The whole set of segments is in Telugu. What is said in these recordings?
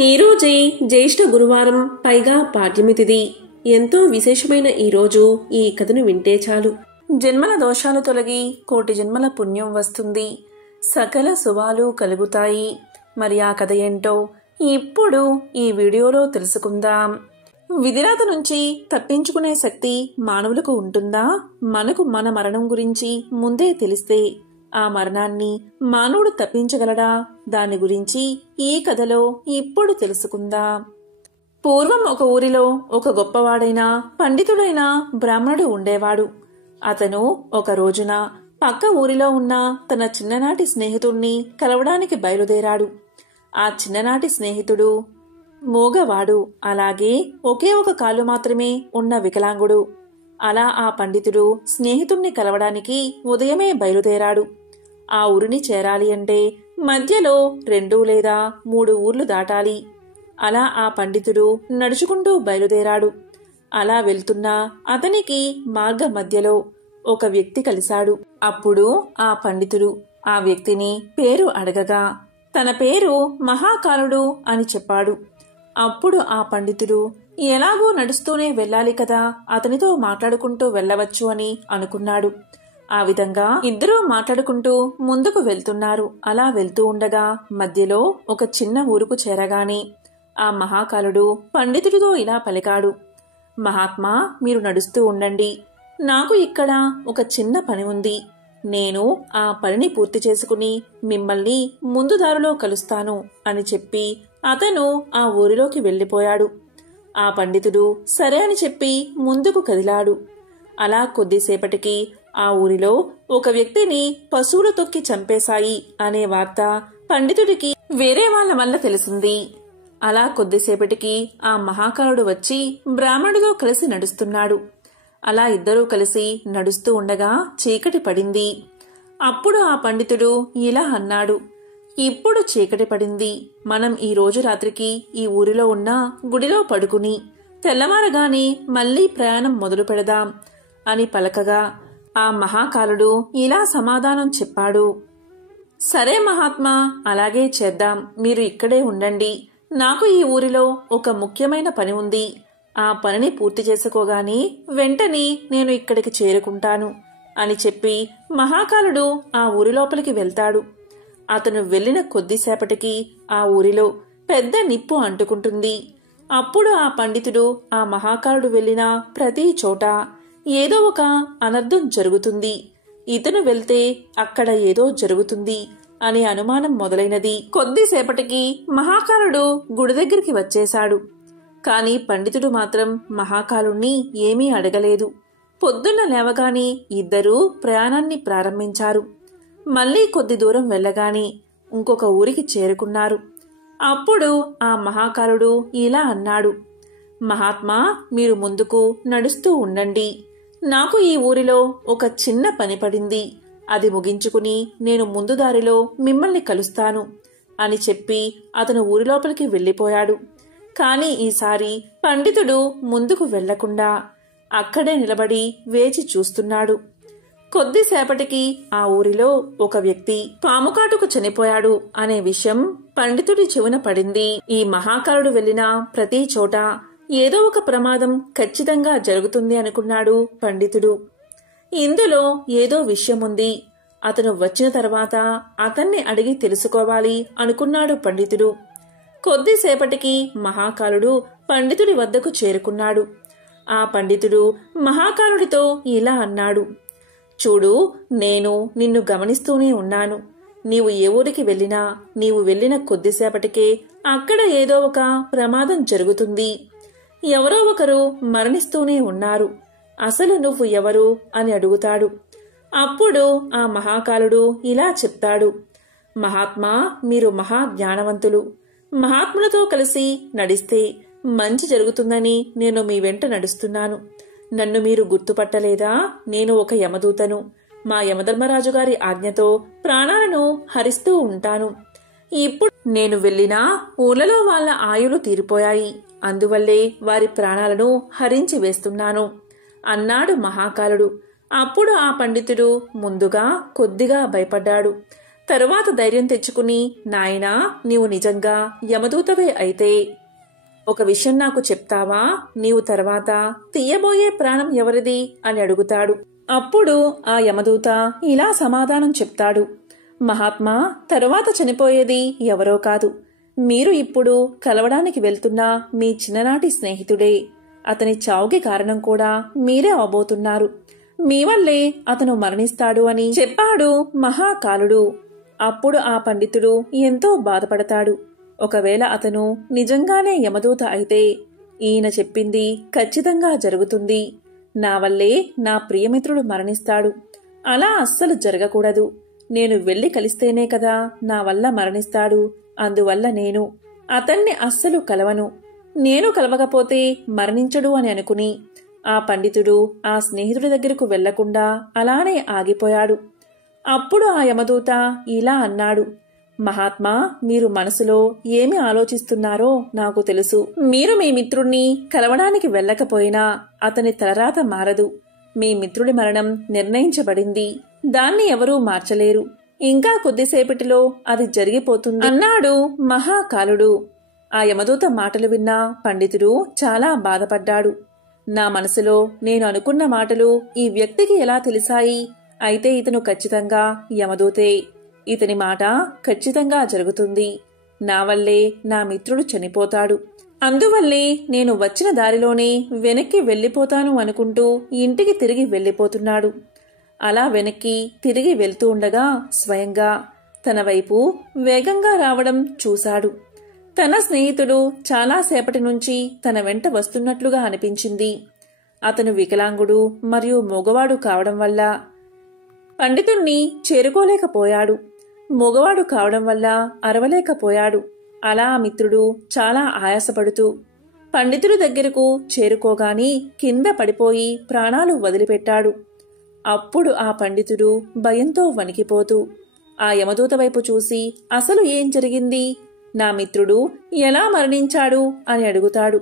ఈరోజే జ్యేష్ఠ గురువారం, పైగా పాడ్యమి తిథి. ఎంతో విశేషమైన ఈరోజు ఈ కథను వింటే చాలు. జన్మల దోషాలు తొలగి కోటి జన్మల పుణ్యం వస్తుంది. సకల శుభాలు కలుగుతాయి. మరి ఆ కథ ఏంటో ఇప్పుడు ఈ వీడియోలో తెలుసుకుందాం. విధిరాత నుంచి తప్పించుకునే శక్తి మానవులకు ఉంటుందా? మనకు మన మరణం గురించి ముందే తెలిస్తే ఆ మరణాన్ని మానవుడు తప్పించగలడా? దాని గురించి ఈ కథలో ఇప్పుడు తెలుసుకుందాం. పూర్వం ఒక ఊరిలో ఒక గొప్పవాడైన పండితుడైన బ్రాహ్మణుడు ఉండేవాడు. అతను ఒక రోజున పక్క ఊరిలో ఉన్న తన చిన్ననాటి స్నేహితుణ్ణి కలవడానికి బయలుదేరాడు. ఆ చిన్ననాటి స్నేహితుడు మూగవాడు, అలాగే ఒకే ఒక కాలు మాత్రమే ఉన్న వికలాంగుడు. అలా ఆ పండితుడు స్నేహితుణ్ణి కలవడానికి ఉదయమే బయలుదేరాడు. ఆ ఊరిని చేరాలి అంటే మధ్యలో 2 లేదా 3 ఊర్లు దాటాలి. అలా ఆ పండితుడు నడుచుకుంటూ బయలుదేరాడు. అలా వెళ్తున్నా అతనికి మార్గ మధ్యలో ఒక వ్యక్తి కలిశాడు. అప్పుడు ఆ పండితుడు ఆ వ్యక్తిని పేరు అడగగా తన పేరు మహాకాలుడు అని చెప్పాడు. అప్పుడు ఆ పండితుడు ఎలాగో నడుస్తూనే వెళ్ళాలి కదా, అతనితో మాట్లాడుకుంటూ వెళ్ళవచ్చు అని అనుకున్నాడు. ఆ విధంగా ఇద్దరూ మాట్లాడుకుంటూ ముందుకు వెళ్తున్నారు. అలా వెళ్తూ ఉండగా మధ్యలో ఒక చిన్న ఊరుకు చేరగానే ఆ మహాకాలుడు పండితుడితో ఇలా పలికాడు. మహాత్మా, మీరు నడుస్తూ ఉండండి. నాకు ఇక్కడ ఒక చిన్న పని ఉంది. నేను ఆ పనిని పూర్తి చేసుకుని మిమ్మల్ని ముందు దారిలో కలుస్తాను అని చెప్పి అతను ఆ ఊరిలోకి వెళ్ళిపోయాడు. ఆ పండితుడు సరే అని చెప్పి ముందుకు కదిలాడు. అలా కొద్దిసేపటికి ఆ ఊరిలో ఒక వ్యక్తిని పశువులు తొక్కి చంపేశాయి అనే వార్త పండితుడికి వేరే వాళ్ల వల్ల తెలిసింది. అలా కొద్దిసేపటికి ఆ మహాకాలుడు వచ్చి బ్రాహ్మణుడితో కలిసి నడుస్తున్నాడు. అలా ఇద్దరూ కలిసి నడుస్తూ ఉండగా చీకటి పడింది. అప్పుడు ఆ పండితుడు ఇలా అన్నాడు. ఇప్పుడు చీకటి పడింది. మనం ఈ రోజు రాత్రికి ఈ ఊరిలో ఉన్న గుడిలో పడుకుని తెల్లవారగానే మళ్లీ ప్రయాణం మొదలు పెడదాం అని పలకగా ఆ మహాకాలుడు ఇలా సమాధానం చెప్పాడు. సరే మహాత్మా, అలాగే చేద్దాం. మీరు ఇక్కడే ఉండండి. నాకు ఈ ఊరిలో ఒక ముఖ్యమైన పని ఉంది. ఆ పనిని పూర్తి చేసుకోగానే వెంటనే నేను ఇక్కడికి చేరుకుంటాను అని చెప్పి మహాకాలుడు ఆ ఊరి లోపలికి వెళ్తాడు. అతను వెళ్లిన కొద్దిసేపటికి ఆ ఊరిలో పెద్ద నిప్పు అంటుకుంటుంది. అప్పుడు ఆ పండితుడు ఆ మహాకాలుడు వెళ్లిన ప్రతి చోట ఏదో ఒక అనర్థం జరుగుతుంది. ఇతను వెళ్తే అక్కడ ఏదో జరుగుతుంది అనే అనుమానం మొదలైనది. కొద్దిసేపటికి మహాకాలుడు గుడి దగ్గరికి వచ్చేశాడు. కాని పండితుడు మాత్రం మహాకాలుణ్ణి ఏమీ అడగలేదు. పొద్దున్న లేవగానే ఇద్దరూ ప్రయాణాన్ని ప్రారంభించారు. మళ్లీ కొద్ది దూరం వెళ్లగానే ఇంకొక ఊరికి చేరుకున్నారు. అప్పుడు ఆ మహాకాలుడు ఇలా అన్నాడు. మహాత్మా, మీరు ముందుకు నడుస్తూ ఉండండి. నాకు ఈ ఊరిలో ఒక చిన్న పని పడింది. అది ముగించుకుని నేను ముందు దారిలో మిమ్మల్ని కలుస్తాను అని చెప్పి అతను ఊరి లోపలికి వెళ్లిపోయాడు. కాని ఈసారి పండితుడు ముందుకు వెళ్లకుండా అక్కడే నిలబడి వేచి చూస్తున్నాడు. కొద్దిసేపటికి ఆ ఊరిలో ఒక వ్యక్తి పాముకాటుకు చనిపోయాడు అనే విషయం పండితుడి చెవున పడింది. ఈ మహాకాలుడు వెళ్లిన ప్రతి చోట ఏదో ఒక ప్రమాదం ఖచ్చితంగా జరుగుతుంది అనుకున్నాడు పండితుడు. ఇందులో ఏదో విషయముంది. అతను వచ్చిన తర్వాత అతన్ని అడిగి తెలుసుకోవాలి అనుకున్నాడు పండితుడు. కొద్దిసేపటికి మహాకాలుడు పండితుడి వద్దకు చేరుకున్నాడు. ఆ పండితుడు మహాకాలుడితో ఇలా అన్నాడు. చూడు, నేను నిన్ను గమనిస్తూనే ఉన్నాను. నీవు ఏ ఊరికి వెళ్ళినా నీవు వెళ్లిన కొద్దిసేపటికే అక్కడ ఏదో ఒక ప్రమాదం జరుగుతుంది. ఎవరో ఒకరు మరణిస్తూనే ఉన్నారు. అసలు నువ్వు ఎవరు అని అడుగుతాడు. అప్పుడు ఆ మహాకాలుడు ఇలా చెప్తాడు. మహాత్మా, మీరు మహా జ్ఞానవంతులు. మహాత్ములతో కలిసి నడిస్తే మంచి జరుగుతుందని నేను మీ వెంట నడుస్తున్నాను. నన్ను మీరు గుర్తుపట్టలేదా? నేను ఒక యమదూతను. మా యమధర్మరాజు గారి ఆజ్ఞతో ప్రాణాలను హరిస్తూ ఉంటాను. ఇప్పుడు నేను వెళ్లిన ఊళ్ళలో వాళ్ల ఆయులు తీరిపోయాయి. అందువల్లే వారి ప్రాణాలను హరించి వేస్తున్నాను అన్నాడు మహాకాలుడు. అప్పుడు ఆ పండితుడు ముందుగా కొద్దిగా భయపడ్డాడు. తరువాత ధైర్యం తెచ్చుకుని, నాయనా, నీవు నిజంగా యమదూతవే అయితే ఒక విషయం నాకు చెప్తావా? నీవు తర్వాత తీయబోయే ప్రాణం ఎవరిది అని అడుగుతాడు. అప్పుడు ఆ యమదూత ఇలా సమాధానం చెప్తాడు. మహాత్మా, తరువాత చనిపోయేది ఎవరో కాదు, మీరు ఇప్పుడు కలవడానికి వెళ్తున్న మీ చిన్ననాటి స్నేహితుడే. అతని చావుకి కారణం కూడా మీరే అవబోతున్నారు. మీ వల్లే అతను మరణిస్తాడు అని చెప్పాడు మహాకాలుడు. అప్పుడు ఆ పండితుడు ఎంతో బాధపడతాడు. ఒకవేళ అతను నిజంగానే యమదూత అయితే ఈయన చెప్పింది ఖచ్చితంగా జరుగుతుంది. నా వల్లే నా ప్రియమిత్రుడు మరణిస్తాడు. అలా అస్సలు జరగకూడదు. నేను వెళ్లి కలిస్తేనే కదా నా వల్ల మరణిస్తాడు. అందువల్ల నేను అతన్ని అస్సలు కలవను. నేను కలవకపోతే మరణించడు అని అనుకుని ఆ పండితుడు ఆ స్నేహితుడి దగ్గరకు వెళ్లకుండా అలానే ఆగిపోయాడు. అప్పుడు ఆ యమదూత ఇలా అన్నాడు. మహాత్మా, మీరు మనసులో ఏమి ఆలోచిస్తున్నారో నాకు తెలుసు. మీరు మీ మిత్రుణ్ణి కలవడానికి వెళ్ళకపోయినా అతని తలరాత మారదు. మీ మిత్రుడి మరణం నిర్ణయించబడింది. దాన్ని ఎవరూ మార్చలేరు. ఇంకా కొద్దిసేపటిలో అది జరిగిపోతుంది అన్నాడు మహాకాలుడు. ఆ యమదూత మాటలు విన్న పండితుడు చాలా బాధపడ్డాడు. నా మనసులో నేను అనుకున్న మాటలు ఈ వ్యక్తికి ఎలా తెలిసాయి? అయితే ఇతను ఖచ్చితంగా యమదూతే. ఇతని మాట ఖచ్చితంగా జరుగుతుంది. నా వల్లే నా మిత్రుడు చనిపోతాడు. అందువల్లే నేను వచ్చిన దారిలోనే వెనక్కి వెళ్లిపోతాను అనుకుంటూ ఇంటికి తిరిగి వెళ్లిపోతున్నాడు. అలా వెనక్కి తిరిగి వెళ్తూ ఉండగా స్వయంగా తన వైపు వేగంగా రావడం చూశాడు. తన స్నేహితుడు చాలాసేపటి నుంచి తన వెంట వస్తున్నట్లుగా అనిపించింది. అతను వికలాంగుడు మరియు మగవాడు కావడం వల్ల పండితుణ్ణి చేరుకోలేకపోయాడు. మగవాడు కావడం వల్ల అరవలేకపోయాడు. అలా మిత్రుడు చాలా ఆయాసపడుతూ పండితుడి దగ్గరకు చేరుకోగాని కింద పడిపోయి ప్రాణాలు వదిలిపెట్టాడు. అప్పుడు ఆ పండితుడు భయంతో వణికిపోతూ ఆ యమదూత వైపు చూసి, అసలు ఏం జరిగింది? నా మిత్రుడు ఎలా మరణించాడు అని అడుగుతాడు.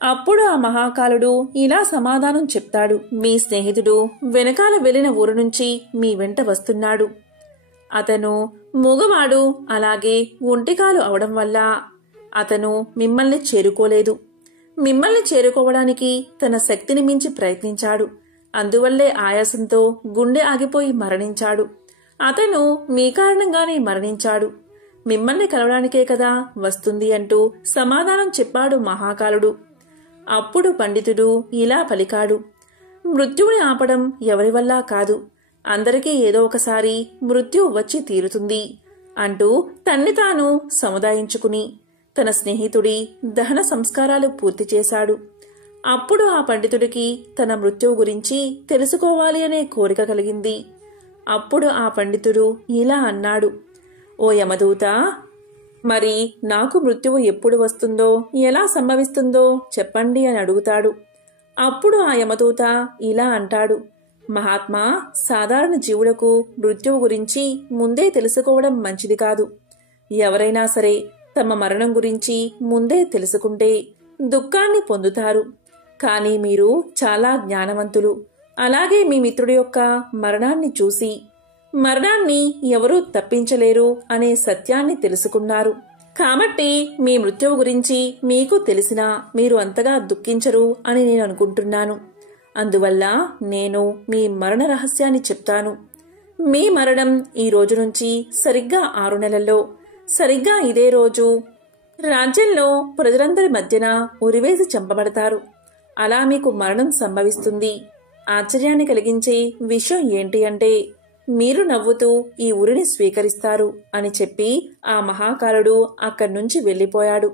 అప్పుడు ఆ మహాకాలుడు ఇలా సమాధానం చెప్తాడు. మీ స్నేహితుడు వెనకాల వెళ్లిన ఊరు నుంచి మీ వెంట వస్తున్నాడు. అతను మూగవాడు, అలాగే ఒంటికాలు అవడం వల్ల అతను మిమ్మల్ని చేరుకోలేదు. మిమ్మల్ని చేరుకోవడానికి తన శక్తిని మించి ప్రయత్నించాడు. అందువల్లే ఆయాసంతో గుండె ఆగిపోయి మరణించాడు. అతను మీ కారణంగానే మరణించాడు. మిమ్మల్ని కలవడానికే కదా వస్తుంది అంటూ సమాధానం చెప్పాడు మహాకాలుడు. అప్పుడు పండితుడు ఇలా పలికాడు. మృత్యువుని ఆపడం ఎవరి వల్ల కాదు. అందరికీ ఏదో ఒకసారి మృత్యు వచ్చి తీరుతుంది అంటూ తన్ని తాను సముదాయించుకుని తన స్నేహితుడి దహన సంస్కారాలు పూర్తి చేశాడు. అప్పుడు ఆ పండితుడికి తన మృత్యువు గురించి తెలుసుకోవాలి అనే కోరిక కలిగింది. అప్పుడు ఆ పండితుడు ఇలా అన్నాడు. ఓ యమదూత, మరి నాకు మృత్యువు ఎప్పుడు వస్తుందో, ఎలా సంభవిస్తుందో చెప్పండి అని అడుగుతాడు. అప్పుడు ఆ యమదూత ఇలా అంటాడు. మహాత్మా, సాధారణ జీవులకు మృత్యువు గురించి ముందే తెలుసుకోవడం మంచిది కాదు. ఎవరైనా సరే తమ మరణం గురించి ముందే తెలుసుకుంటే దుఃఖాన్ని పొందుతారు. కానీ మీరు చాలా జ్ఞానవంతులు. అలాగే మీ మిత్రుడి యొక్క మరణాన్ని చూసి మరణాన్ని ఎవరూ తప్పించలేరు అనే సత్యాన్ని తెలుసుకున్నారు. కాబట్టి మీ మృత్యువు గురించి మీకు తెలిసినా మీరు అంతగా దుఃఖించరు అని నేను అనుకుంటున్నాను. అందువల్ల నేను మీ మరణ రహస్యాన్ని చెప్తాను. మీ మరణం ఈ రోజు నుంచి సరిగ్గా 6 నెలల్లో సరిగ్గా ఇదే రోజు రాజ్యంలో ప్రజలందరి మధ్యన ఉరివేసి చంపబడతారు. అలా మీకు మరణం సంభవిస్తుంది. ఆశ్చర్యాన్ని కలిగించే విషయం ఏంటి అంటే మీరు నవ్వుతూ ఈ ఉరిని స్వీకరిస్తారు అని చెప్పి ఆ మహాకాలుడు అక్కడి నుంచి వెళ్లిపోయాడు.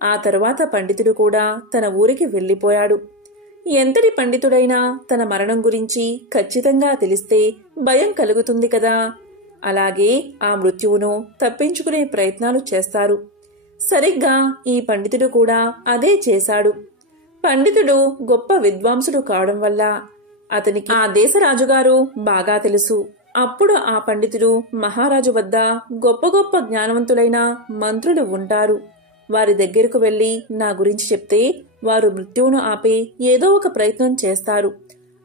ఆ తరువాత పండితుడు కూడా తన ఊరికి వెళ్లిపోయాడు. ఎంతటి పండితుడైనా తన మరణం గురించి ఖచ్చితంగా తెలిస్తే భయం కలుగుతుంది కదా. అలాగే ఆ మృత్యువును తప్పించుకునే ప్రయత్నాలు చేస్తారు. సరిగ్గా ఈ పండితుడు కూడా అదే చేశాడు. పండితుడు గొప్ప విద్వాంసుడు కావడం వల్ల అతనికి ఆ దేశ రాజుగారు బాగా తెలుసు. అప్పుడు ఆ పండితుడు మహారాజు వద్ద గొప్ప గొప్ప జ్ఞానవంతులైన మంత్రులు ఉంటారు. వారి దగ్గరకు వెళ్లి నా గురించి చెప్తే వారు మృత్యువును ఆపే ఏదో ఒక ప్రయత్నం చేస్తారు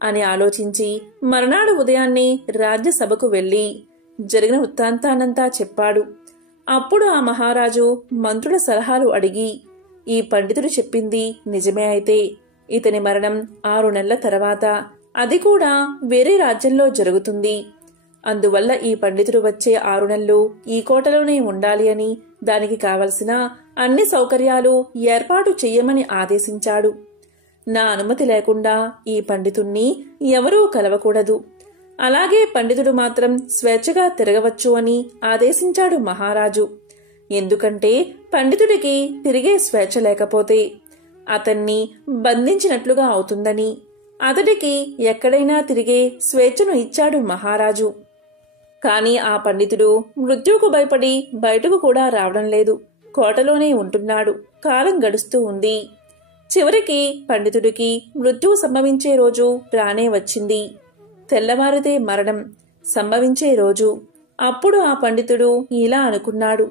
అని ఆలోచించి మర్నాడు ఉదయాన్నే రాజ్యసభకు వెళ్లి జరిగిన వృత్తాంతానంతా చెప్పాడు. అప్పుడు ఆ మహారాజు మంత్రుల సలహాలు అడిగి, ఈ పండితుడు చెప్పింది నిజమే అయితే ఇతని మరణం 6 నెలల తర్వాత, అది కూడా వేరే రాజ్యంలో జరుగుతుంది. అందువల్ల ఈ పండితుడు వచ్చే 6 నెలలు ఈ కోటలోనే ఉండాలి అని, దానికి కావలసిన అన్ని సౌకర్యాలు ఏర్పాటు చెయ్యమని ఆదేశించాడు. నా అనుమతి లేకుండా ఈ పండితుణ్ణి ఎవరూ కలవకూడదు. అలాగే పండితుడు మాత్రం స్వేచ్ఛగా తిరగవచ్చు అని ఆదేశించాడు మహారాజు. ఎందుకంటే పండితుడికి తిరిగే స్వేచ్ఛ లేకపోతే అతన్ని బంధించినట్లుగా అవుతుందని అతడికి ఎక్కడైనా తిరిగే స్వేచ్ఛను ఇచ్చాడు మహారాజు. కాని ఆ పండితుడు మృత్యువుకు భయపడి బయటకు కూడా రావడం లేదు. కోటలోనే ఉంటున్నాడు. కాలం గడుస్తూ ఉంది. చివరికి పండితుడికి మృత్యువు సంభవించే రోజు రానే వచ్చింది. తెల్లవారితే మరణం సంభవించే రోజు. అప్పుడు ఆ పండితుడు ఇలా అనుకున్నాడు,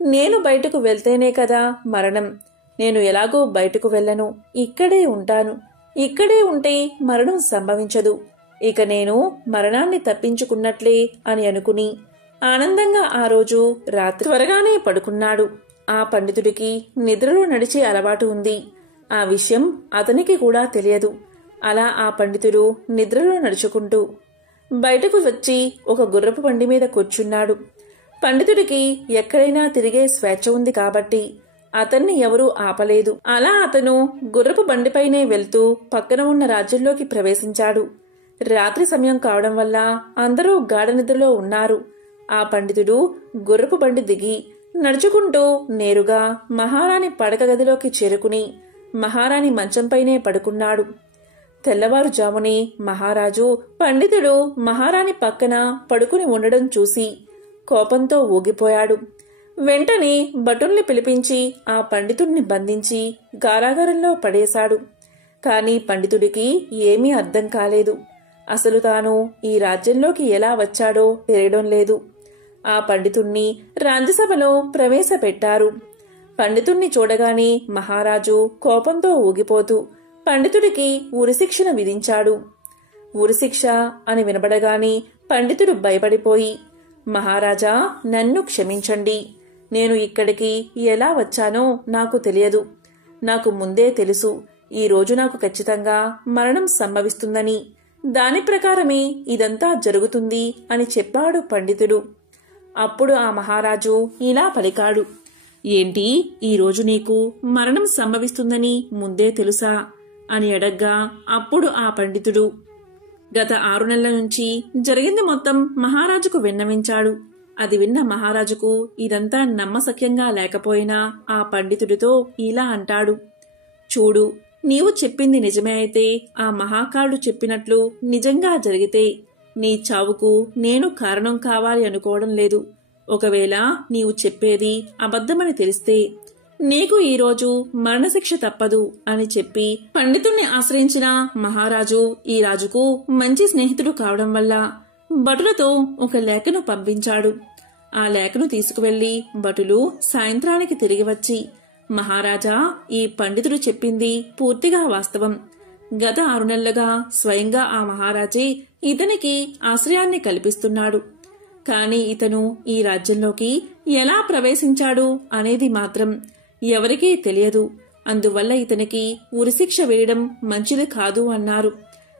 నేను బయటకు వెళ్తేనే కదా మరణం. నేను ఎలాగో బయటకు వెళ్ళను, ఇక్కడే ఉంటాను. ఇక్కడే ఉంటే మరణం సంభవించదు. ఇక నేను మరణాన్ని తప్పించుకున్నట్లే అని అనుకుని ఆనందంగా ఆ రోజు రాత్రి త్వరగానే పడుకున్నాడు. ఆ పండితుడికి నిద్రలో నడిచే అలవాటు ఉంది. ఆ విషయం అతనికి కూడా తెలియదు. అలా ఆ పండితుడు నిద్రలో నడుచుకుంటూ బయటకు వచ్చి ఒక గుర్రపు బండి మీద కూర్చున్నాడు. పండితుడికి ఎక్కడైనా తిరిగే స్వేచ్ఛ ఉంది కాబట్టి అతన్ని ఎవరూ ఆపలేదు. అలా అతను గుర్రపు బండిపైనే వెళ్తూ పక్కన ఉన్న రాజ్యంలోకి ప్రవేశించాడు. రాత్రి సమయం కావడం వల్ల అందరూ గాఢ నిద్రలో ఉన్నారు. ఆ పండితుడు గుర్రపు బండి దిగి నడుచుకుంటూ నేరుగా మహారాణి పడక గదిలోకి చేరుకుని మహారాణి మంచంపైనే పడుకున్నాడు. తెల్లవారుజామునే మహారాజు పండితుడు మహారాణి పక్కన పడుకుని ఉండడం చూసి కోపంతో ఊగిపోయాడు. వెంటనే భటుల్ని పిలిపించి ఆ పండితుడిని బంధించి కారాగారంలో పడేశాడు. కాని పండితుడికి ఏమీ అర్థం కాలేదు. అసలు తాను ఈ రాజ్యంలోకి ఎలా వచ్చాడో తెలియడం లేదు. ఆ పండితుణ్ణి రాజ్యసభలో ప్రవేశపెట్టారు. పండితుణ్ణి చూడగానే మహారాజు కోపంతో ఊగిపోతూ పండితుడికి ఉరిశిక్షను విధించాడు. ఉరిశిక్ష అని వినబడగానే పండితుడు భయపడిపోయి, మహారాజా, నన్ను క్షమించండి. నేను ఇక్కడికి ఎలా వచ్చానో నాకు తెలియదు. నాకు ముందే తెలుసు ఈ రోజు నాకు ఖచ్చితంగా మరణం సంభవిస్తుందని. దాని ప్రకారమే ఇదంతా జరుగుతుంది అని చెప్పాడు పండితుడు. అప్పుడు ఆ మహారాజు ఇలా పలికాడు, ఏంటి, ఈరోజు నీకు మరణం సంభవిస్తుందని ముందే తెలుసా అని అడగ్గా అప్పుడు ఆ పండితుడు గత 6 నెలల నుంచి జరిగింది మొత్తం మహారాజుకు విన్నవించాడు. అది విన్న మహారాజుకు ఇదంతా నమ్మశక్యంగా లేకపోయినా ఆ పండితుడితో ఇలా అంటాడు, చూడు, నీవు చెప్పింది నిజమే అయితే, ఆ మహాకారుడు చెప్పినట్లు నిజంగా జరిగితే నీ చావుకు నేను కారణం కావాలి అనుకోవడం లేదు. ఒకవేళ నీవు చెప్పేది అబద్ధమని తెలిస్తే నీకు ఈరోజు మరణశిక్ష తప్పదు అని చెప్పి పండితుణ్ణి ఆశ్రయించిన మహారాజు ఈ రాజుకు మంచి స్నేహితుడు కావడం వల్ల భటులతో ఒక లేఖను పంపించాడు. ఆ లేఖను తీసుకువెళ్లి భటులు సాయంత్రానికి తిరిగి వచ్చి, మహారాజా, ఈ పండితుడు చెప్పింది పూర్తిగా వాస్తవం. గత 6 నెలలుగా స్వయంగా ఆ మహారాజే ఇతనికి ఆశ్రయాన్ని కల్పిస్తున్నాడు. కాని ఇతను ఈ రాజ్యంలోకి ఎలా ప్రవేశించాడు అనేది మాత్రం ఎవరికీ తెలియదు. అందువల్ల ఇతనికి ఉరిశిక్ష వేయడం మంచిది కాదు అన్నారు.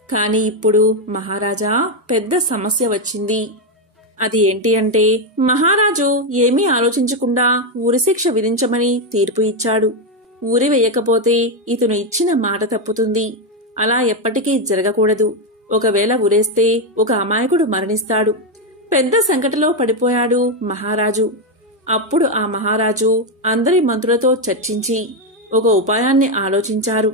కాని ఇప్పుడు మహారాజా, పెద్ద సమస్య వచ్చింది. అది ఏంటి అంటే, మహారాజు ఏమీ ఆలోచించకుండా ఉరిశిక్ష విధించమని తీర్పు ఇచ్చాడు. ఉరి వేయకపోతే ఇతను ఇచ్చిన మాట తప్పుతుంది. అలా ఎప్పటికీ జరగకూడదు. ఒకవేళ ఉరేస్తే ఒక అమాయకుడు మరణిస్తాడు. పెద్ద సంకటలో పడిపోయాడు మహారాజు. అప్పుడు ఆ మహారాజు అందరి మంత్రులతో చర్చించి ఒక ఉపాయాన్ని ఆలోచించారు.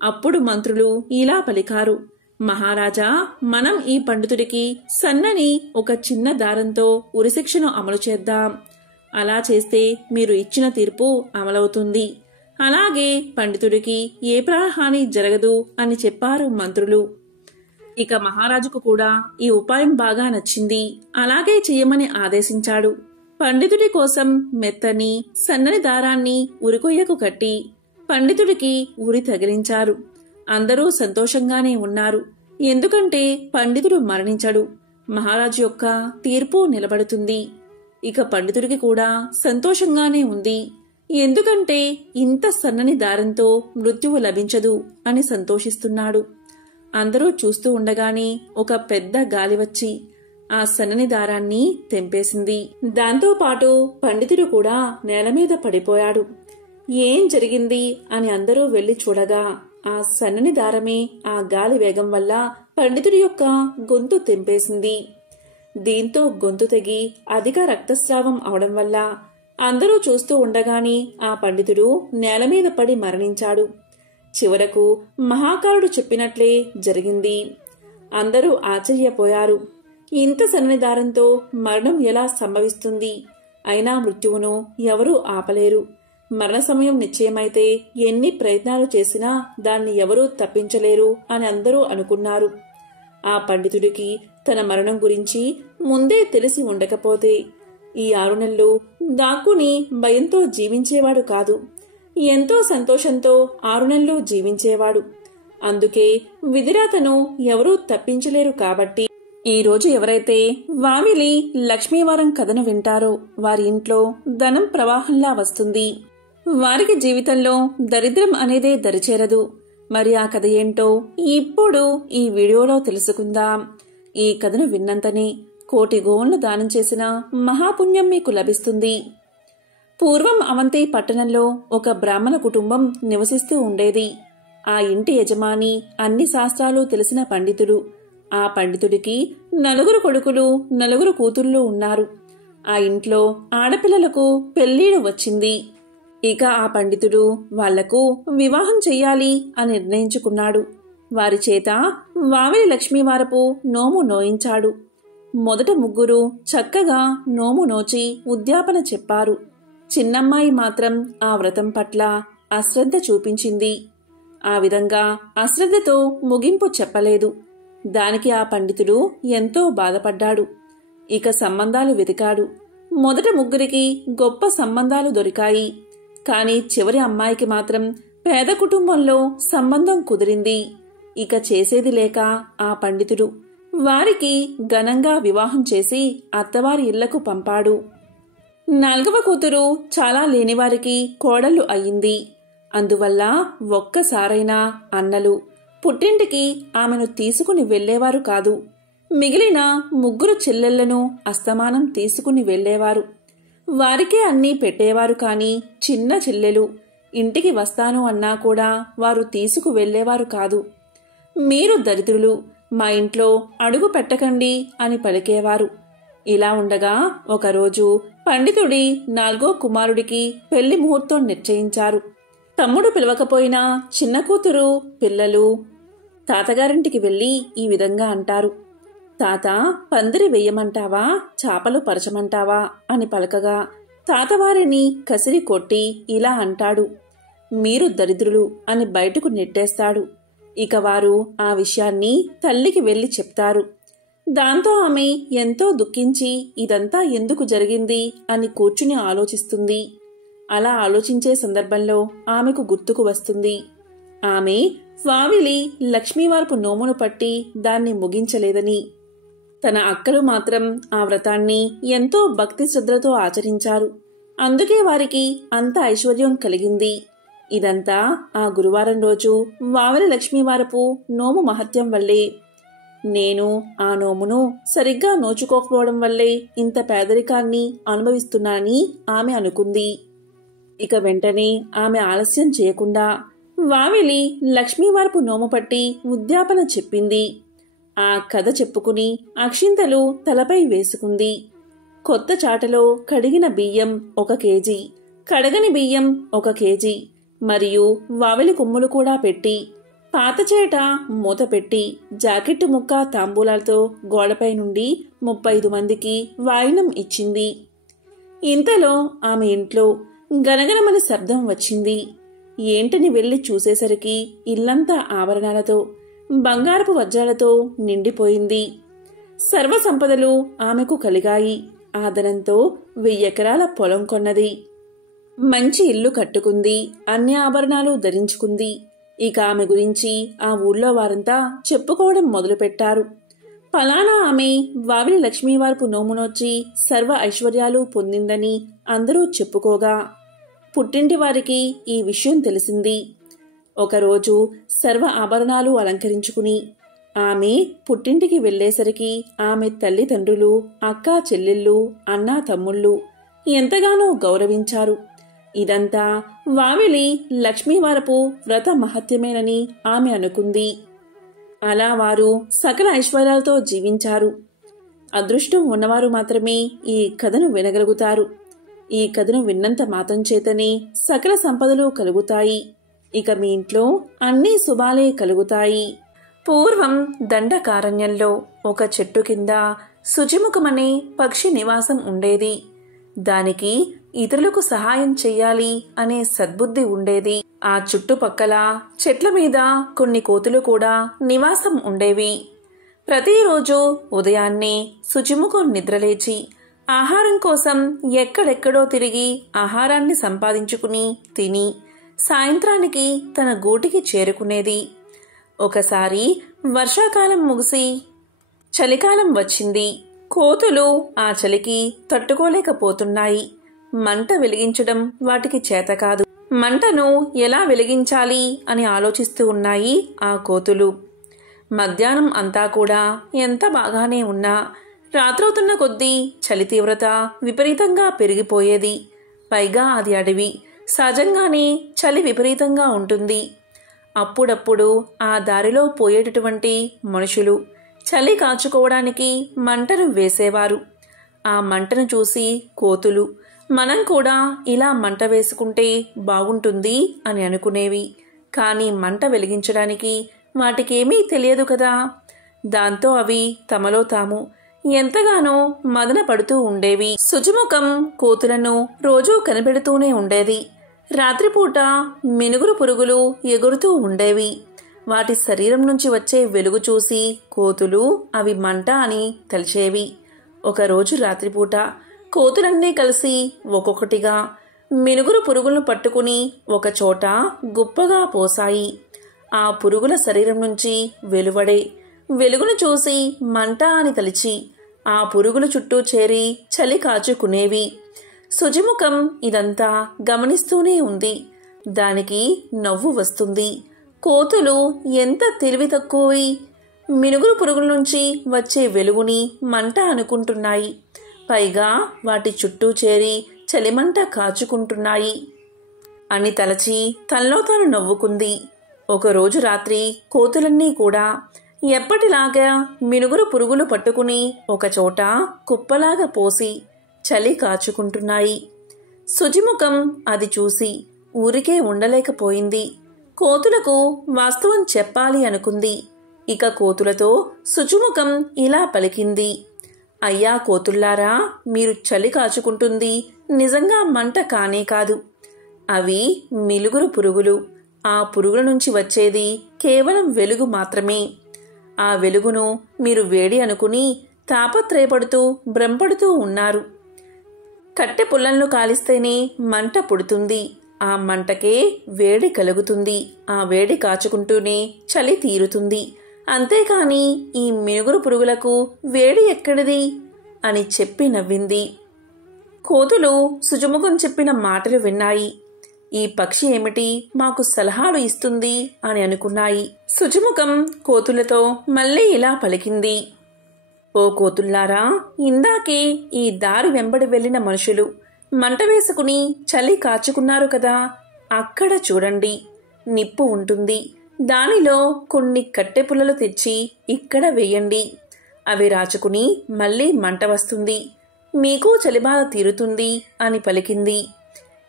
అప్పుడు మంత్రులు ఇలా పలికారు, మహారాజా, మనం ఈ పండితుడికి సన్నని ఒక చిన్న దారంతో ఉరిశిక్షను అమలు చేద్దాం. అలా చేస్తే మీరు ఇచ్చిన తీర్పు అమలవుతుంది. అలాగే పండితుడికి ఏ ప్రాణహాని జరగదు అని చెప్పారు మంత్రులు. ఇక మహారాజుకు కూడా ఈ ఉపాయం బాగా నచ్చింది. అలాగే చెయ్యమని ఆదేశించాడు. పండితుడి కోసం మెత్తని సన్నని దారాన్ని ఉరికొయ్యకు కట్టి పండితుడికి ఉరి తగిలించారు. అందరూ సంతోషంగానే ఉన్నారు. ఎందుకంటే పండితుడు మరణించడు. మహారాజు యొక్క తీర్పు నిలబడుతుంది. ఇక పండితుడికి కూడా సంతోషంగానే ఉంది. ఎందుకంటే ఇంత సన్నని దారంతో మృత్యువు లభించదు అని సంతోషిస్తున్నాడు. అందరూ చూస్తూ ఉండగానే ఒక పెద్ద గాలి వచ్చి ఆ సన్నని దారాన్ని తెంపేసింది. దాంతోపాటు పండితుడు కూడా నేలమీద పడిపోయాడు. ఏం జరిగింది అని అందరూ వెళ్లి చూడగా ఆ సన్నని దారమే ఆ గాలి వేగం వల్ల పండితుడి యొక్క గొంతు తెంపేసింది. దీంతో గొంతు తెగి అధిక రక్తస్రావం అవడం వల్ల అందరూ చూస్తూ ఉండగానే ఆ పండితుడు నేలమీద పడి మరణించాడు. చివరకు మహాకారుడు చెప్పినట్లే జరిగింది. అందరూ ఆశ్చర్యపోయారు. ఇంత సన్నని దారంతో మరణం ఎలా సంభవిస్తుంది? అయినా మృత్యువును ఎవరూ ఆపలేరు. మరణ సమయం నిశ్చయమైతే ఎన్ని ప్రయత్నాలు చేసినా దాన్ని ఎవరూ తప్పించలేరు అని అందరూ అనుకున్నారు. ఆ పండితుడికి తన మరణం గురించి ముందే తెలిసి ఉండకపోతే ఈ 6 నెలలు దాక్కుని భయంతో జీవించేవాడు కాదు. ఎంతో సంతోషంతో 6 నెలలు జీవించేవాడు. అందుకే విధిరాతను ఎవరూ తప్పించలేరు. కాబట్టి ఈ రోజు ఎవరైతే వావిలి లక్ష్మీవారం కథను వింటారో వారి ఇంట్లో ధనం ప్రవాహంలా వస్తుంది. వారికి జీవితంలో దరిద్రం అనేదే దరిచేరదు. మరి ఆ కథ ఏంటో ఇప్పుడు ఈ వీడియోలో తెలుసుకుందాం. ఈ కథను విన్నంతనే 1,000,000 గోవులను దానం చేసిన మహాపుణ్యం మీకు లభిస్తుంది. పూర్వం అవంతి పట్టణంలో ఒక బ్రాహ్మణ కుటుంబం నివసిస్తూ ఉండేది. ఆ ఇంటి యజమాని అన్ని శాస్త్రాలు తెలిసిన పండితుడు. ఆ పండితుడికి 4 కొడుకులు 4 కూతుళ్లు ఉన్నారు. ఆ ఇంట్లో ఆడపిల్లలకు పెళ్లిడు వచ్చింది. ఇక ఆ పండితుడు వాళ్లకు వివాహం చెయ్యాలి అని నిర్ణయించుకున్నాడు. వారి చేత వావిలి లక్ష్మీవారపు నోము నోయించాడు. మొదట 3 చక్కగా నోము నోచి ఉద్యాపన చెప్పారు. చిన్నమ్మాయి మాత్రం ఆ వ్రతం పట్ల అశ్రద్ధ చూపించింది. ఆ విధంగా అశ్రద్ధతో ముగింపు చెప్పలేదు. దానికి ఆ పండితుడు ఎంతో బాధపడ్డాడు. ఇక సంబంధాలు వెతికాడు. మొదట 3కి గొప్ప సంబంధాలు దొరికాయి. కాని చివరి అమ్మాయికి మాత్రం పేద కుటుంబంలో సంబంధం కుదిరింది. ఇక చేసేది లేక ఆ పండితుడు వారికి ఘనంగా వివాహం చేసి అత్తవారి ఇళ్లకు పంపాడు. 4వ కూతురు చాలా లేనివారికి కోడళ్ళు అయ్యింది. అందువల్ల ఒక్కసారైనా అన్నలు పుట్టింటికి ఆమెను తీసుకుని వెళ్లేవారు కాదు. మిగిలిన 3 చెల్లెళ్లను అస్తమానం తీసుకుని వెళ్లేవారు. వారికే అన్నీ పెట్టేవారు. కాని చిన్న చెల్లెలు ఇంటికి వస్తాను అన్నా కూడా వారు తీసుకు వెళ్లేవారు కాదు. మీరు దరిద్రులు, మా ఇంట్లో అడుగు పెట్టకండి అని పలికేవారు. ఇలా ఉండగా ఒకరోజు పండితుడి 4వ కుమారుడికి పెళ్లి ముహూర్తం నిశ్చయించారు. తమ్ముడు పిలవకపోయినా చిన్న కూతురు పిల్లలు తాతగారింటికి వెళ్లి ఈ విధంగా అంటారు. తాత, పందిరి వెయ్యమంటావా, చాపలు పరచమంటావా అని పలకగా తాతవారిని కసిరి కొట్టి ఇలా అంటాడు. మీరు దరిద్రులు అని బయటకు నెట్టేస్తాడు. ఇక వారు ఆ విషయాన్ని తల్లికి వెళ్లి చెప్తారు. దాంతో ఆమె ఎంతో దుఃఖించి ఇదంతా ఎందుకు జరిగింది అని కూర్చుని ఆలోచిస్తుంది. అలా ఆలోచించే సందర్భంలో ఆమెకు గుర్తుకు వస్తుంది. ఆమె వావిలి లక్ష్మీవారపు నోమును పట్టి దాన్ని ముగించలేదని. తన అక్కలు మాత్రం ఆ వ్రతాన్ని ఎంతో భక్తి శ్రద్ధలతో ఆచరించారు. అందుకే వారికి అంత ఐశ్వర్యం కలిగింది. ఇదంతా ఆ గురువారం రోజు వావిలి లక్ష్మీవారపు నోము మహత్యం వల్లే. నేను ఆ నోమును సరిగ్గా నోచుకోకపోవడం వల్లే ఇంత పేదరికాన్ని అనుభవిస్తున్నానని ఆమె అనుకుంది. ఇక వెంటనే ఆమె ఆలస్యం చేయకుండా వావిలి లక్ష్మీవారపు నోము పట్టి ఉద్యాపన చెప్పింది. ఆ కథ చెప్పుకుని అక్షింతలు తలపై వేసుకుంది. కొత్త చాటలో కడిగిన బియ్యం 1 కేజీ, కడగని బియ్యం 1 కేజీ మరియు వావిలి కొమ్ములు కూడా పెట్టి పాతచేట మూత పెట్టి జాకెట్టు ముక్క తాంబూలాలతో గోడపై నుండి 35 మందికి వాయినం ఇచ్చింది. ఇంతలో ఆమె ఇంట్లో గనగనమని శబ్దం వచ్చింది. ఏంటని వెళ్లి చూసేసరికి ఇల్లంతా ఆభరణాలతో బంగారపు వజ్రాలతో నిండిపోయింది. సర్వసంపదలు ఆమెకు కలిగాయి. ఆ ధనంతో 1000 ఎకరాల పొలం కొన్నది. మంచి ఇల్లు కట్టుకుంది. అన్ని ఆభరణాలు ధరించుకుంది. ఇక ఆమె గురించి ఆ ఊళ్ళో వారంతా చెప్పుకోవడం మొదలుపెట్టారు. ఫలానా ఆమె వావిలి లక్ష్మీవారపు నోమునొచ్చి సర్వ ఐశ్వర్యాలు పొందిందని అందరూ చెప్పుకోగా పుట్టింటి వారికి ఈ విషయం తెలిసింది. ఒకరోజు సర్వ ఆభరణాలు అలంకరించుకుని ఆమె పుట్టింటికి వెళ్లేసరికి ఆమె తల్లిదండ్రులు, అక్కా చెల్లెళ్ళు, అన్నా తమ్ముళ్ళు ఎంతగానో గౌరవించారు. ఇదంతా వావిలి లక్ష్మీవారపు వ్రత మహత్యమేనని ఆమె అనుకుంది. అలా వారు సకల ఐశ్వర్యాలతో జీవించారు. అదృష్టం ఉన్నవారు మాత్రమే ఈ కథను వినగలుగుతారు. ఈ కథను విన్నంత మాత్రం చేతనే సకల సంపదలు కలుగుతాయి. ఇక మీ ఇంట్లో అన్ని శుభాలే కలుగుతాయి. పూర్వం దండకారణ్యంలో ఒక చెట్టు కింద శుచిముఖమనే పక్షి నివాసం ఉండేది. దానికి ఇతరులకు సహాయం చెయ్యాలి అనే సద్బుద్ధి ఉండేది. ఆ చుట్టుపక్కల చెట్ల మీద కొన్ని కోతులు కూడా నివాసం ఉండేవి. ప్రతిరోజు ఉదయాన్నే శుచిముఖం నిద్రలేచి ఆహారం కోసం ఎక్కడెక్కడో తిరిగి ఆహారాన్ని సంపాదించుకుని తిని సాయంత్రానికి తన గూటికి చేరుకునేది. ఒకసారి వర్షాకాలం ముగిసి చలికాలం వచ్చింది. కోతులు ఆ చలికి తట్టుకోలేకపోతున్నాయి. మంట వెలిగించడం వాటికి చేతకాదు. మంటను ఎలా వెలిగించాలి అని ఆలోచిస్తూ ఉన్నాయి ఆ కోతులు. మధ్యాహ్నం అంతా కూడా ఎంత బాగానే ఉన్నా రాత్రవుతున్న కొద్దీ చలి తీవ్రత విపరీతంగా పెరిగిపోయేది. పైగా అది అడవి, సహజంగానే చలి విపరీతంగా ఉంటుంది. అప్పుడప్పుడు ఆ దారిలో పోయేటటువంటి మనుషులు చలి కాచుకోవడానికి మంటను వేసేవారు. ఆ మంటను చూసి కోతులు మనం కూడా ఇలా మంట వేసుకుంటే బాగుంటుంది అని అనుకునేవి. కానీ మంట వెలిగించడానికి వాటికేమీ తెలియదు కదా. దాంతో అవి తమలో తాము ఎంతగానో మదన పడుతూ ఉండేవి. శుచిముఖం కోతులను రోజూ కనిపెడుతూనే ఉండేది. రాత్రిపూట మినుగురు పురుగులు ఎగురుతూ ఉండేవి. వాటి శరీరం నుంచి వచ్చే వెలుగు చూసి కోతులు అవి మంట అని తలిచేవి. ఒకరోజు రాత్రిపూట కోతులన్నీ కలిసి ఒక్కొక్కటిగా మినుగురు పురుగులను పట్టుకుని ఒకచోట గుప్పగా పోసాయి. ఆ పురుగుల శరీరం నుంచి వెలువడే వెలుగును చూసి మంట అని తలిచి ఆ పురుగుల చుట్టూ చేరి చలి కాచుకునేవి. శుచిముఖం ఇదంతా గమనిస్తూనే ఉంది. దానికి నవ్వు వస్తుంది. కోతులు ఎంత తెలివి తక్కువవి, మినుగురు పురుగుల నుంచి వచ్చే వెలుగుని మంట అనుకుంటున్నాయి. పైగా వాటి చుట్టూ చేరి చలిమంట కాచుకుంటున్నాయి అని తలచి తనలో తాను నవ్వుకుంది. ఒకరోజు రాత్రి కోతులన్నీ కూడా ఎప్పటిలాగా మినుగురు పురుగులు పట్టుకుని ఒకచోట కుప్పలాగా పోసి చలి కాచుకుంటున్నాయి. శుచిముఖం అది చూసి ఊరికే ఉండలేకపోయింది. కోతులకు వాస్తవం చెప్పాలి అనుకుంది. ఇక కోతులతో శుచిముఖం ఇలా పలికింది. అయ్యా కోతుల్లారా, మీరు చలి కాచుకుంటుంది నిజంగా మంట కానే కాదు. అవి మిలుగురు పురుగులు. ఆ పురుగుల నుంచి వచ్చేది కేవలం వెలుగు మాత్రమే. ఆ వెలుగును మీరు వేడి అనుకుని తాపత్రయపడుతూ భ్రమపడుతూ ఉన్నారు. కట్టె పుల్లలను కాలిస్తేనే మంట పుడుతుంది. ఆ మంటకే వేడి కలుగుతుంది. ఆ వేడి కాచుకుంటూనే చలి తీరుతుంది. అంతేకాని ఈ మినుగురు పురుగులకు వేడి ఎక్కడిది అని చెప్పి నవ్వింది. కోతులు శుచిముఖం చెప్పిన మాటలు విన్నాయి. ఈ పక్షి ఏమిటి మాకు సలహాలు ఇస్తుంది అని అనుకున్నాయి. శుచిముఖం కోతులతో మళ్ళీ ఇలా పలికింది. ఓ కోతుల్లారా, ఇందాకే ఈ దారి వెంబడి వెళ్లిన మనుషులు మంట వేసుకుని చలి కాచుకున్నారు కదా. అక్కడ చూడండి, నిప్పు ఉంటుంది. దానిలో కొన్ని కట్టె పుల్లలు తెచ్చి ఇక్కడ వేయండి. అవి రాచుకుని మళ్ళీ మంట వస్తుంది. మీకు చలిబాధ తీరుతుంది అని పలికింది.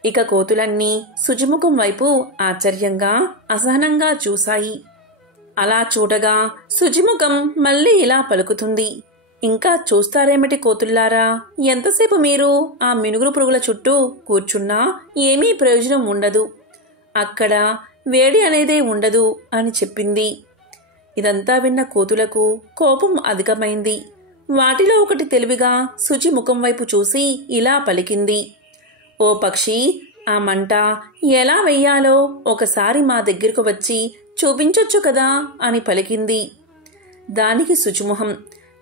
ఇక కోతులన్నీ శుచిముఖం వైపు ఆశ్చర్యంగా అసహనంగా చూశాయి. అలా చూడగా శుచిముఖం మళ్ళీ ఇలా పలుకుతుంది. ఇంకా చూస్తారేమిటి కోతుల్లారా, ఎంతసేపు మీరు ఆ మినుగురు పురుగుల చుట్టూ కూర్చున్నా ఏమీ ప్రయోజనం ఉండదు. అక్కడ వేడి అనేదే ఉండదు అని చెప్పింది. ఇదంతా విన్న కోతులకు కోపం అధికమైంది. వాటిలో ఒకటి తెలివిగా శుచిముఖం వైపు చూసి ఇలా పలికింది. ఓ పక్షి, ఆ మంట ఎలా వెయ్యాలో ఒకసారి మా దగ్గరకు వచ్చి చూపించొచ్చు కదా అని పలికింది. దానికి శుచిముఖం,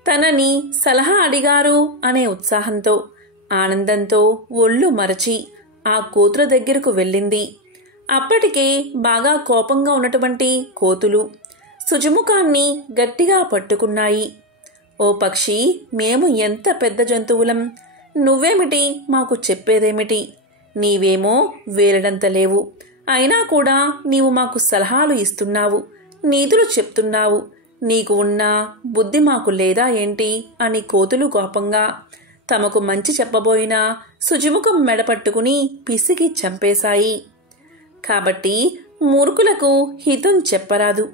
తనని సలహా అడిగారు అనే ఉత్సాహంతో, ఆనందంతో ఒళ్ళు మరచి ఆ కోతుల దగ్గరకు వెళ్ళింది. అప్పటికే బాగా కోపంగా ఉన్నటువంటి కోతులు సుజముఖాన్ని గట్టిగా పట్టుకున్నాయి. ఓ పక్షి, మేము ఎంత పెద్ద జంతువులం, నువ్వేమిటి మాకు చెప్పేదేమిటి? నీవేమో వేలడంత లేవు, అయినా కూడా నీవు మాకు సలహాలు ఇస్తున్నావు, నీతులు చెప్తున్నావు. నీకు ఉన్న బుద్ధి మాకు లేదా ఏంటి అని కోతులు కోపంగా తమకు మంచి చెప్పబోయినా సుజముఖం మెడపట్టుకుని పిసికి చంపేశాయి. కాబట్టి మూర్ఖులకు హితం చెప్పరాదు,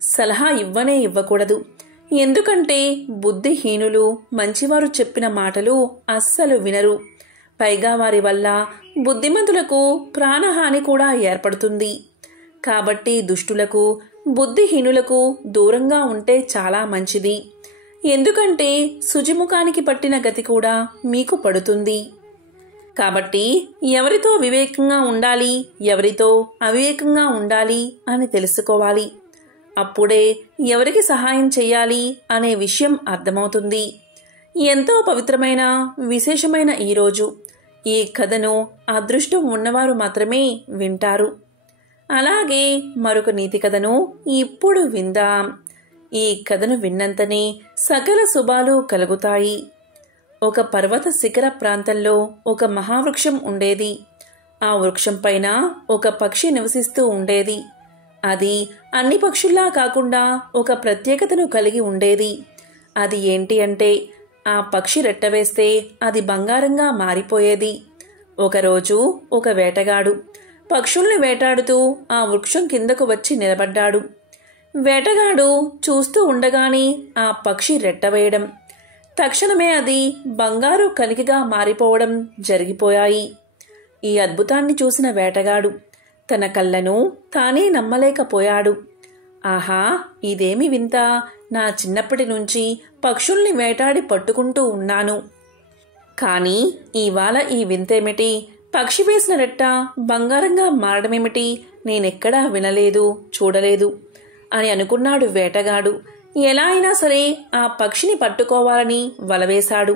సలహా ఇవ్వనే ఇవ్వకూడదు. ఎందుకంటే బుద్ధిహీనులు మంచివారు చెప్పిన మాటలు అస్సలు వినరు. పైగా వారి వల్ల బుద్ధిమంతులకు ప్రాణహాని కూడా ఏర్పడుతుంది. కాబట్టి దుష్టులకు, బుద్ధిహీనులకు దూరంగా ఉంటే చాలా మంచిది. ఎందుకంటే సుజిముఖానికి పట్టిన గతి కూడా మీకు పడుతుంది. కాబట్టి ఎవరితో వివేకంగా ఉండాలి, ఎవరితో అవివేకంగా ఉండాలి అని తెలుసుకోవాలి. అప్పుడే ఎవరికి సహాయం చెయ్యాలి అనే విషయం అర్థమవుతుంది. ఎంతో పవిత్రమైన విశేషమైన ఈరోజు ఈ కథను అదృష్టం ఉన్నవారు మాత్రమే వింటారు. అలాగే మరొక నీతి కథను ఇప్పుడు విందాం. ఈ కథను విన్నంతనే సకల శుభాలు కలుగుతాయి. ఒక పర్వత శిఖర ప్రాంతంలో ఒక మహావృక్షం ఉండేది. ఆ వృక్షం పైన ఒక పక్షి నివసిస్తూ ఉండేది. అది అన్ని పక్షుల్లా కాకుండా ఒక ప్రత్యేకతను కలిగి ఉండేది. అది ఏంటి అంటే, ఆ పక్షి రెట్టవేస్తే అది బంగారంగా మారిపోయేది. ఒకరోజు ఒక వేటగాడు పక్షుల్ని వేటాడుతూ ఆ వృక్షం కిందకు వచ్చి నిలబడ్డాడు. వేటగాడు చూస్తూ ఉండగానే ఆ పక్షి రెట్టవేయడం, తక్షణమే అది బంగారు కలికిగా మారిపోవడం జరిగిపోయాయి. ఈ అద్భుతాన్ని చూసిన వేటగాడు తన కళ్ళను తానే నమ్మలేకపోయాడు. ఆహా, ఇదేమి వింత! నా చిన్నప్పటి నుంచి పక్షుల్ని వేటాడి పట్టుకుంటూ ఉన్నాను, కానీ ఇవాళ ఈ వింతేమిటి? పక్షి వేసిన రెట్ట బంగారంగా మారడమేమిటి? నేనెక్కడా వినలేదు, చూడలేదు అని అనుకున్నాడు వేటగాడు. ఎలా అయినా సరే ఆ పక్షిని పట్టుకోవాలని వలవేశాడు.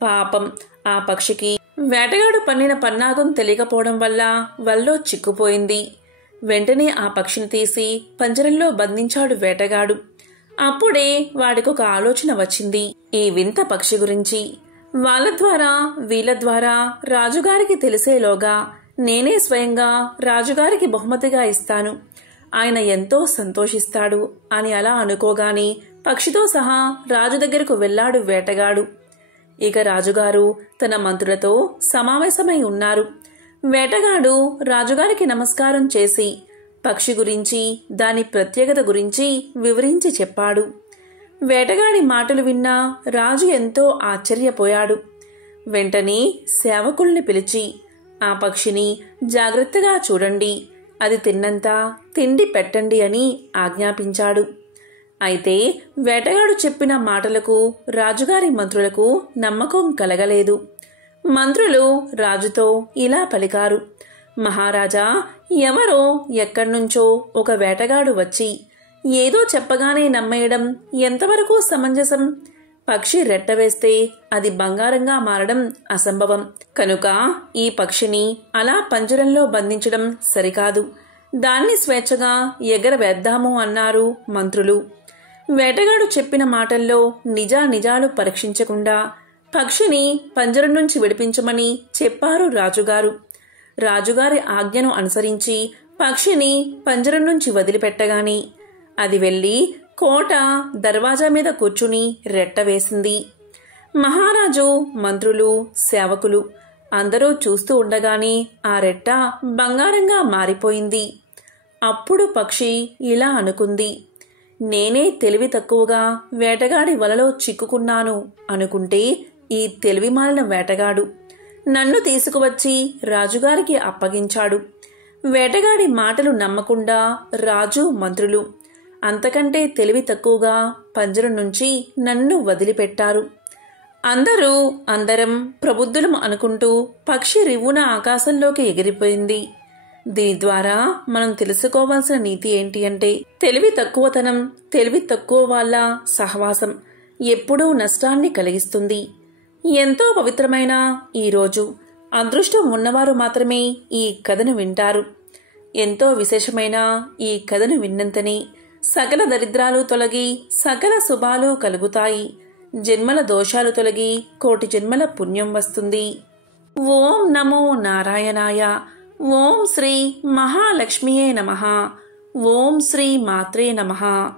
పాపం, ఆ పక్షికి వేటగాడు పన్నిన పన్నాగం తెలియకపోవడం వల్ల వల్లో చిక్కుపోయింది. వెంటనే ఆ పక్షిని తీసి పంజరంలో బంధించాడు వేటగాడు. అప్పుడే వాడికొక ఆలోచన వచ్చింది ఈ వింత పక్షి గురించి. వాళ్ళ ద్వారా వీళ్ళ ద్వారా రాజుగారికి తెలిసేలోగా నేనే స్వయంగా రాజుగారికి బహుమతిగా ఇస్తాను, ఆయన ఎంతో సంతోషిస్తాడు అని అలా అనుకోగానే పక్షితో సహా రాజు దగ్గరకు వెళ్ళాడు వేటగాడు. ఇక రాజుగారు తన మంత్రులతో సమావేశమై ఉన్నారు. వేటగాడు రాజుగారికి నమస్కారం చేసి పక్షి గురించి, దాని ప్రత్యేకత గురించి వివరించి చెప్పాడు. వేటగాడి మాటలు విన్న రాజు ఎంతో ఆశ్చర్యపోయాడు. వెంటనే సేవకుల్ని పిలిచి ఆ పక్షిని జాగ్రత్తగా చూడండి, అది తిన్నంత తిండి పెట్టండి అని ఆజ్ఞాపించాడు. అయితే వేటగాడు చెప్పిన మాటలకు రాజుగారి మంత్రులకు నమ్మకం కలగలేదు. మంత్రులు రాజుతో ఇలా పలికారు: మహారాజా, ఎవరో ఎక్కడ్నుంచో ఒక వేటగాడు వచ్చి ఏదో చెప్పగానే నమ్మేయడం ఎంతవరకు సమంజసం? పక్షి రెట్టవేస్తే అది బంగారంగా మారడం అసంభవం. కనుక ఈ పక్షిని అలా పంజరంలో బంధించడం సరికాదు, దాన్ని స్వేచ్ఛగా ఎగరవేద్దాము అన్నారు మంత్రులు. వేటగాడు చెప్పిన మాటల్లో నిజానిజాలు పరీక్షించకుండా పక్షిని పంజరం నుంచి విడిపించమని చెప్పారు రాజుగారు. రాజుగారి ఆజ్ఞను అనుసరించి పక్షిని పంజరం నుంచి వదిలిపెట్టగాని అది వెళ్లి కోట దర్వాజా మీద కూర్చుని రెట్టవేసింది. మహారాజు, మంత్రులు, సేవకులు అందరూ చూస్తూ ఉండగానే ఆ రెట్ట బంగారంగా మారిపోయింది. అప్పుడు పక్షి ఇలా అనుకుంది: నేనే తెలివి తక్కువగా వేటగాడి వలలో చిక్కుకున్నాను అనుకుంటే ఈ తెలివి మాలిన వేటగాడు నన్ను తీసుకువచ్చి రాజుగారికి అప్పగించాడు. వేటగాడి మాటలు నమ్మకుండా రాజు, మంత్రులు అంతకంటే తెలివి తక్కువగా పంజరం నుంచి నన్ను వదిలిపెట్టారు. అందరం ప్రబుద్ధులం అనుకుంటూ పక్షి రివ్వున ఆకాశంలోకి ఎగిరిపోయింది. దీని ద్వారా మనం తెలుసుకోవాల్సిన నీతి ఏంటి అంటే, తెలివి తక్కువతనం, తెలివి తక్కువ వాళ్ళ సహవాసం ఎప్పుడూ నష్టాన్ని కలిగిస్తుంది. ఎంతో పవిత్రమైన ఈరోజు అదృష్టం ఉన్నవారు మాత్రమే ఈ కథను వింటారు. ఎంతో విశేషమైన ఈ కథను విన్నంతనే సకల దరిద్రాలు తొలగి సకల శుభాలు కలుగుతాయి. జన్మల దోషాలు తొలగి కోటి జన్మల పుణ్యం వస్తుంది. ఓం నమో నారాయణాయ. ఓం శ్రీ మహాలక్ష్మియే నమః. ఓం శ్రీ మాత్రే నమః.